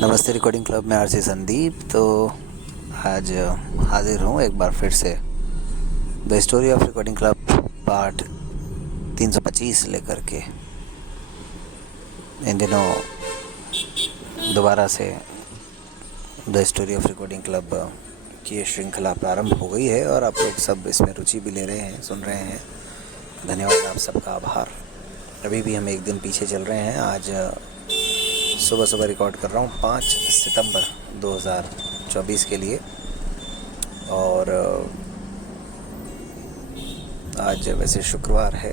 नमस्ते recording club में RC Sandeep. तो आज हाजिर हूँ एक बार फिर से the story of recording club part 325 लेकर के। इन दिनों दोबारा से the story of recording club की ये श्रृंखला प्रारंभ हो गई है और आप लोग सब इसमें रुचि भी ले रहे हैं, सुन रहे हैं। धन्यवाद, आप सबका आभार। अभी भी हम एक दिन पीछे चल रहे हैं। आज सुबह रिकॉर्ड कर रहा हूँ 5 सितंबर 2024 के लिए। और आज वैसे शुक्रवार है,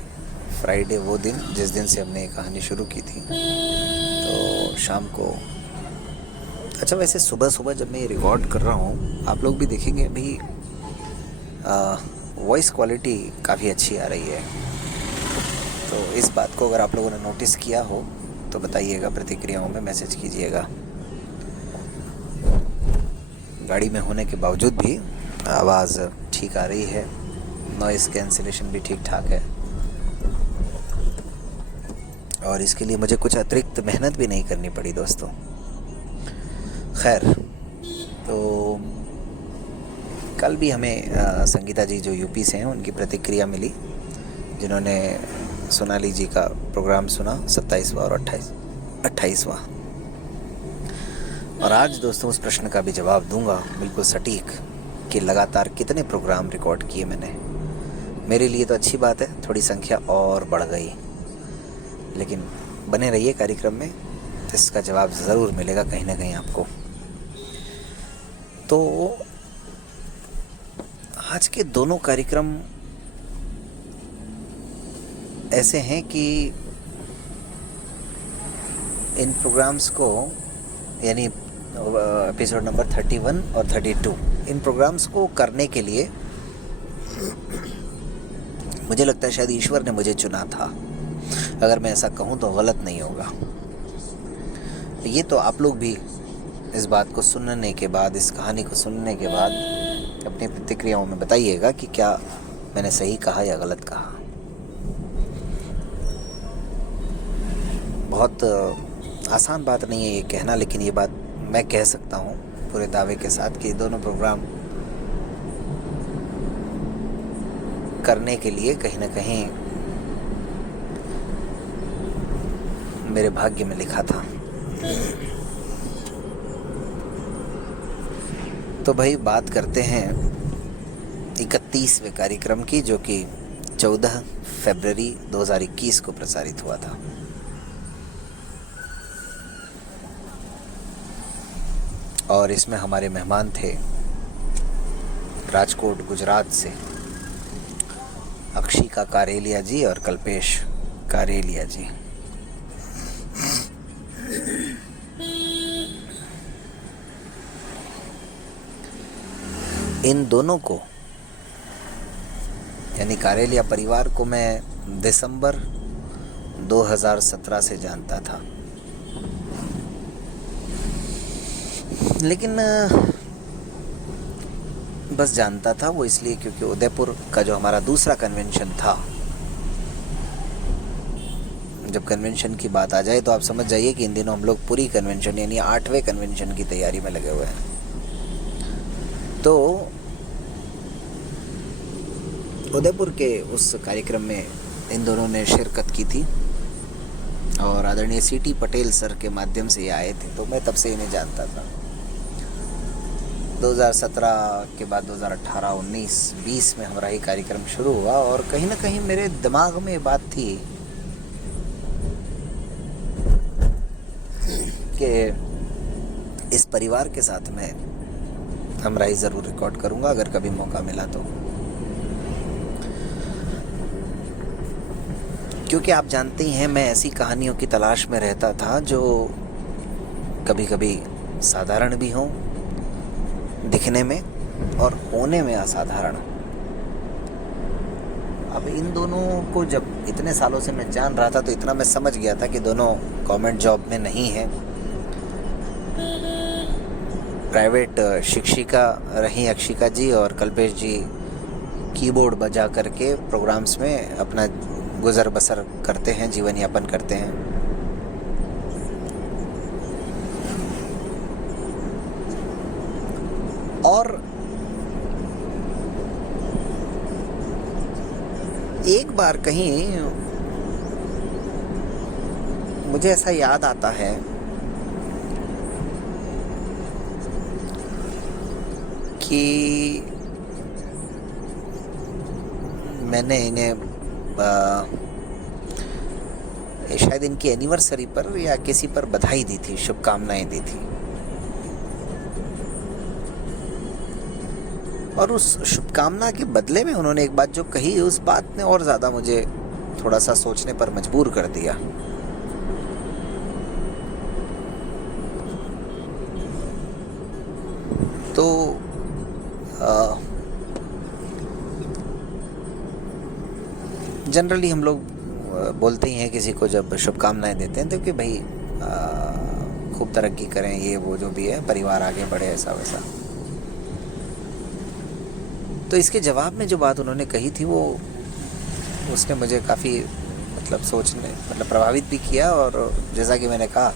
फ्राइडे, वो दिन जिस दिन से हमने कहानी शुरू की थी। तो शाम को, अच्छा वैसे सुबह जब मैं ये रिकॉर्ड कर रहा हूँ, आप लोग भी देखेंगे अभी वॉइस क्वालिटी काफ़ी अच्छी आ रही है। तो इस बात को अगर आप लोगों ने नोटिस किया हो तो बताइएगा, प्रतिक्रियाओं में मैसेज कीजिएगा। गाड़ी में होने के बावजूद भी आवाज़ ठीक आ रही है, नॉइज़ कैंसिलेशन भी ठीक ठाक है और इसके लिए मुझे कुछ अतिरिक्त मेहनत भी नहीं करनी पड़ी दोस्तों। खैर, तो कल भी हमें संगीता जी जो यूपी से हैं उनकी प्रतिक्रिया मिली, जिन्होंने सोनाली जी का प्रोग्राम सुना 27वां और 28वां। और आज दोस्तों उस प्रश्न का भी जवाब दूंगा बिल्कुल सटीक कि लगातार कितने प्रोग्राम रिकॉर्ड किए मैंने। मेरे लिए तो अच्छी बात है, थोड़ी संख्या और बढ़ गई, लेकिन बने रहिए कार्यक्रम में, इसका जवाब ज़रूर मिलेगा कहीं ना कहीं आपको। तो आज के दोनों कार्यक्रम ऐसे हैं कि इन प्रोग्राम्स को, यानी एपिसोड नंबर 31 और 32, इन प्रोग्राम्स को करने के लिए मुझे लगता है शायद ईश्वर ने मुझे चुना था। अगर मैं ऐसा कहूँ तो गलत नहीं होगा। ये तो आप लोग भी इस बात को सुनने के बाद, इस कहानी को सुनने के बाद अपनी प्रतिक्रियाओं में बताइएगा कि क्या मैंने सही कहा या गलत कहा। बहुत आसान बात नहीं है ये कहना, लेकिन ये बात मैं कह सकता हूँ पूरे दावे के साथ कि दोनों प्रोग्राम करने के लिए कहीं ना कहीं मेरे भाग्य में लिखा था। तो भाई बात करते हैं 31वें कार्यक्रम की, जो कि 14 फरवरी 2021 को प्रसारित हुआ था। और इसमें हमारे मेहमान थे राजकोट गुजरात से अक्षिका कारेलिया जी और कल्पेश कारेलिया जी। इन दोनों को, यानी कारेलिया परिवार को, मैं दिसंबर 2017 से जानता था, लेकिन बस जानता था वो इसलिए क्योंकि उदयपुर का जो हमारा दूसरा कन्वेंशन था, जब कन्वेंशन की बात आ जाए तो आप समझ जाइए कि इन दिनों हम लोग पूरी कन्वेंशन यानी 8वें कन्वेंशन की तैयारी में लगे हुए हैं। तो उदयपुर के उस कार्यक्रम में इन दोनों ने शिरकत की थी और आदरणीय सीटी पटेल सर के माध्यम से ये आए थे, तो मैं तब से इन्हें जानता था। 2017 के बाद 2018, 19, 20 में हमारा ये कार्यक्रम शुरू हुआ और कहीं ना कहीं मेरे दिमाग में ये बात थी कि इस परिवार के साथ में हमराही ज़रूर रिकॉर्ड करूँगा अगर कभी मौका मिला तो। क्योंकि आप जानते ही हैं, मैं ऐसी कहानियों की तलाश में रहता था जो कभी कभी साधारण भी हों दिखने में और होने में असाधारण। अब इन दोनों को जब इतने सालों से मैं जान रहा था तो इतना मैं समझ गया था कि दोनों गवर्नमेंट जॉब में नहीं हैं। प्राइवेट शिक्षिका रही अक्षिका जी और कल्पेश जी कीबोर्ड बजा करके प्रोग्राम्स में अपना गुजर बसर करते हैं, जीवन यापन करते हैं। बार कहीं मुझे ऐसा याद आता है कि मैंने इन्हें शायद इनकी एनिवर्सरी पर या किसी पर बधाई दी थी, शुभकामनाएं दी थी, और उस शुभकामना के बदले में उन्होंने एक बात जो कही, उस बात ने और ज़्यादा मुझे थोड़ा सा सोचने पर मजबूर कर दिया। तो जनरली हम लोग बोलते ही हैं किसी को जब शुभकामनाएं देते हैं तो कि भाई खूब तरक्की करें, ये वो जो भी है, परिवार आगे बढ़े, ऐसा वैसा। तो इसके जवाब में जो बात उन्होंने कही थी वो उसने मुझे काफ़ी सोचने प्रभावित भी किया। और जैसा कि मैंने कहा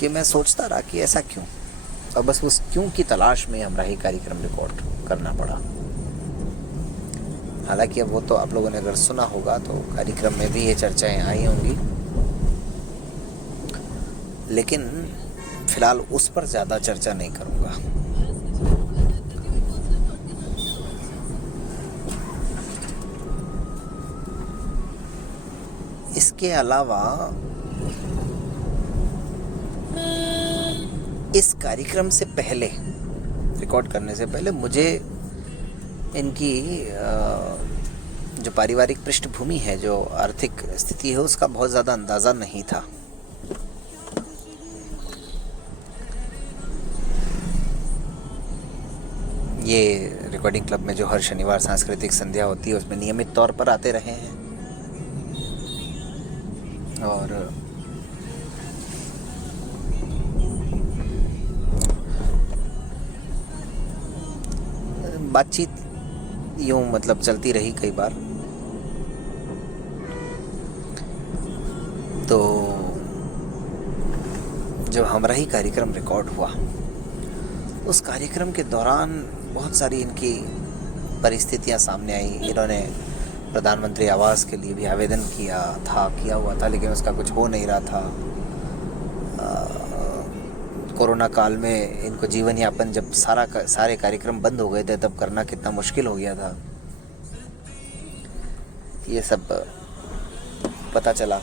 कि मैं सोचता रहा कि ऐसा क्यों, और बस उस क्यों की तलाश में हमारा ही कार्यक्रम रिकॉर्ड करना पड़ा। हालांकि अब वो तो आप लोगों ने अगर सुना होगा तो कार्यक्रम में भी ये चर्चाएं आई होंगी, लेकिन फिलहाल उस पर ज़्यादा चर्चा नहीं करूँगा। इसके अलावा इस कार्यक्रम से पहले, रिकॉर्ड करने से पहले, मुझे इनकी जो पारिवारिक पृष्ठभूमि है, जो आर्थिक स्थिति है, उसका बहुत ज़्यादा अंदाज़ा नहीं था। ये रिकॉर्डिंग क्लब में जो हर शनिवार सांस्कृतिक संध्या होती है उसमें नियमित तौर पर आते रहे हैं, और बातचीत यूँ चलती रही कई बार। तो जब हमारा ही कार्यक्रम रिकॉर्ड हुआ, उस कार्यक्रम के दौरान बहुत सारी इनकी परिस्थितियां सामने आई। इन्होंने प्रधानमंत्री आवास के लिए भी आवेदन किया हुआ था, लेकिन उसका कुछ हो नहीं रहा था। कोरोना काल में इनको जीवन यापन, जब सारे कार्यक्रम बंद हो गए थे, तब करना कितना मुश्किल हो गया था, ये सब पता चला।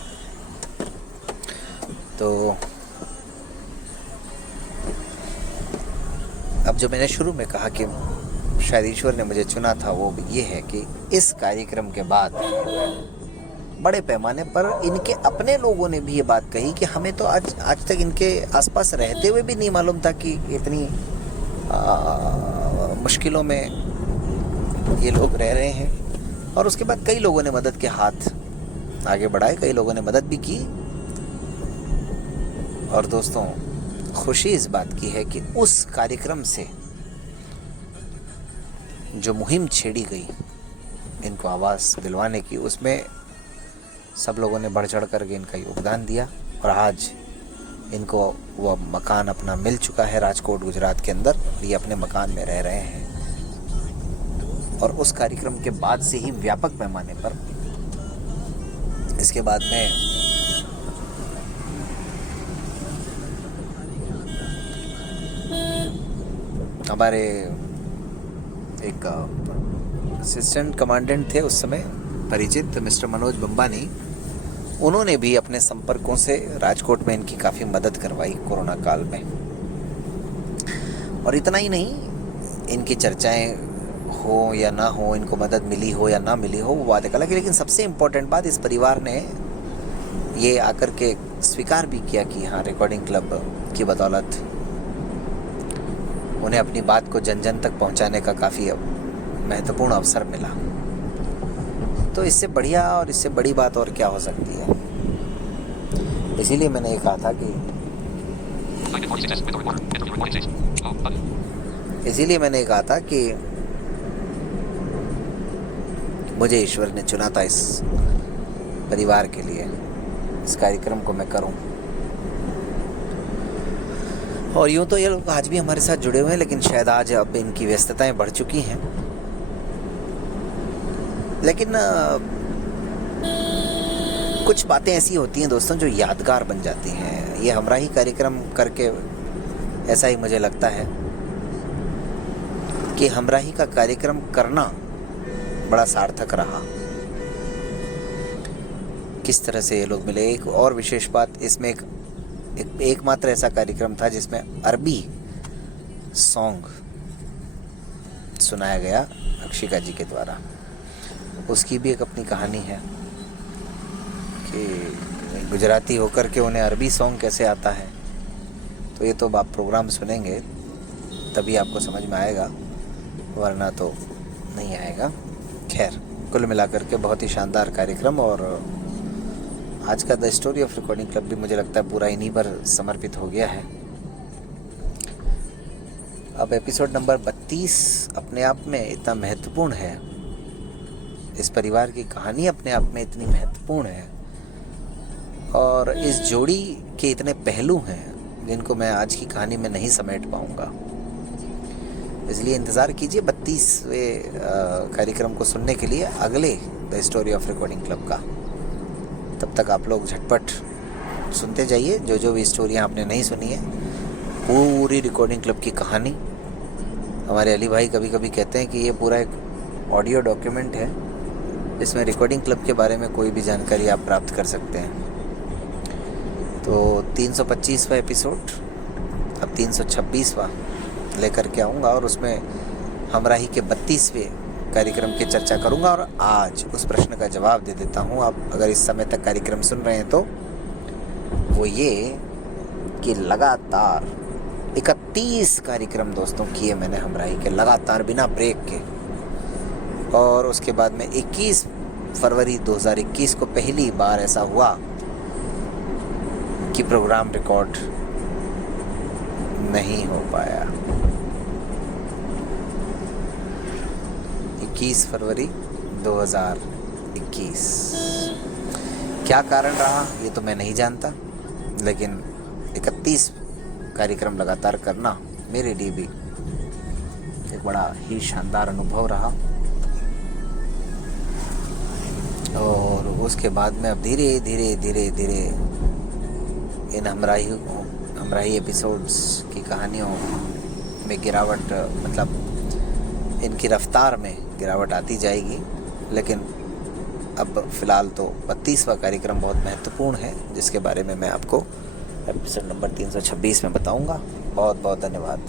तो अब जो मैंने शुरू में कहा कि शायद ईश्वर ने मुझे चुना था, वो ये है कि इस कार्यक्रम के बाद बड़े पैमाने पर इनके अपने लोगों ने भी ये बात कही कि हमें तो आज तक इनके आसपास रहते हुए भी नहीं मालूम था कि इतनी मुश्किलों में ये लोग रह रहे हैं। और उसके बाद कई लोगों ने मदद के हाथ आगे बढ़ाए, कई लोगों ने मदद भी की। और दोस्तों, खुशी इस बात की है कि उस कार्यक्रम से जो मुहिम छेड़ी गई इनको आवास दिलवाने की, उसमें सब लोगों ने बढ़ चढ़ करके इनका योगदान दिया, और आज इनको वह मकान अपना मिल चुका है राजकोट, गुजरात के अंदर। ये अपने मकान में रह रहे हैं। और उस कार्यक्रम के बाद से ही व्यापक पैमाने पर इसके बाद में हमारे एक असिस्टेंट कमांडेंट थे उस समय, परिचित मिस्टर मनोज बंबानी, उन्होंने भी अपने संपर्कों से राजकोट में इनकी काफ़ी मदद करवाई कोरोना काल में। और इतना ही नहीं, इनकी चर्चाएं हो या ना हो, इनको मदद मिली हो या ना मिली हो, वो बात एक अलग है। लेकिन सबसे इम्पोर्टेंट बात, इस परिवार ने ये आकर के स्वीकार भी किया कि हाँ, रिकॉर्डिंग क्लब की बदौलत उन्हें अपनी बात को जन जन तक पहुंचाने का काफ़ी महत्वपूर्ण अवसर मिला। तो इससे बढ़िया और इससे बड़ी बात और क्या हो सकती है। इसीलिए मैंने ये कहा था कि मुझे ईश्वर ने चुना था इस परिवार के लिए, इस कार्यक्रम को मैं करूं। और यूँ तो ये लोग आज भी हमारे साथ जुड़े हुए हैं, लेकिन शायद आज अब इनकी व्यस्तताएं बढ़ चुकी हैं। लेकिन कुछ बातें ऐसी होती हैं दोस्तों जो यादगार बन जाती हैं। ये हमराही कार्यक्रम करके ऐसा ही मुझे लगता है कि हमराही का कार्यक्रम करना बड़ा सार्थक रहा। किस तरह से ये लोग मिले। एक और विशेष बात, इसमें एकमात्र ऐसा कार्यक्रम था जिसमें अरबी सॉन्ग सुनाया गया अक्षिका जी के द्वारा। उसकी भी एक अपनी कहानी है कि गुजराती होकर के उन्हें अरबी सॉन्ग कैसे आता है। तो ये तो आप प्रोग्राम सुनेंगे तभी आपको समझ में आएगा, वरना तो नहीं आएगा। खैर, कुल मिलाकर के बहुत ही शानदार कार्यक्रम। और आज का the story of recording club भी मुझे लगता है पूरा इन्हीं पर समर्पित हो गया है। अब एपिसोड नंबर 32 अपने आप में इतना महत्वपूर्ण है, इस परिवार की कहानी अपने आप में इतनी महत्वपूर्ण है, और इस जोड़ी के इतने पहलू हैं जिनको मैं आज की कहानी में नहीं समेट पाऊंगा। इसलिए इंतज़ार कीजिए 32वें कार्यक्रम को सुनने के लिए अगले the story of recording club का। तब तक आप लोग झटपट सुनते जाइए जो भी स्टोरियाँ आपने नहीं सुनी है, पूरी रिकॉर्डिंग क्लब की कहानी। हमारे अली भाई कभी कभी कहते हैं कि ये पूरा एक ऑडियो डॉक्यूमेंट है, इसमें रिकॉर्डिंग क्लब के बारे में कोई भी जानकारी आप प्राप्त कर सकते हैं। तो 325वां एपिसोड अब 326वां लेकर के आऊँगा, और उसमें हमराही के 32वें कार्यक्रम की चर्चा करूँगा। और आज उस प्रश्न का जवाब दे देता हूँ, आप अगर इस समय तक कार्यक्रम सुन रहे हैं तो, वो ये कि लगातार 31 कार्यक्रम दोस्तों किए मैंने हमराही के, लगातार बिना ब्रेक के। और उसके बाद में 21 फरवरी 2021 को पहली बार ऐसा हुआ कि प्रोग्राम रिकॉर्ड नहीं हो पाया। 21 फरवरी 2021 क्या कारण रहा ये तो मैं नहीं जानता, लेकिन 31 कार्यक्रम लगातार करना मेरे लिए भी एक बड़ा ही शानदार अनुभव रहा। और उसके बाद में अब धीरे धीरे इन हमराही एपिसोड्स की कहानियों में गिरावट, मतलब इनकी रफ्तार में गिरावट आती जाएगी। लेकिन अब फ़िलहाल तो 32वां कार्यक्रम बहुत महत्वपूर्ण है, जिसके बारे में मैं आपको एपिसोड नंबर 326 में बताऊंगा। बहुत बहुत धन्यवाद।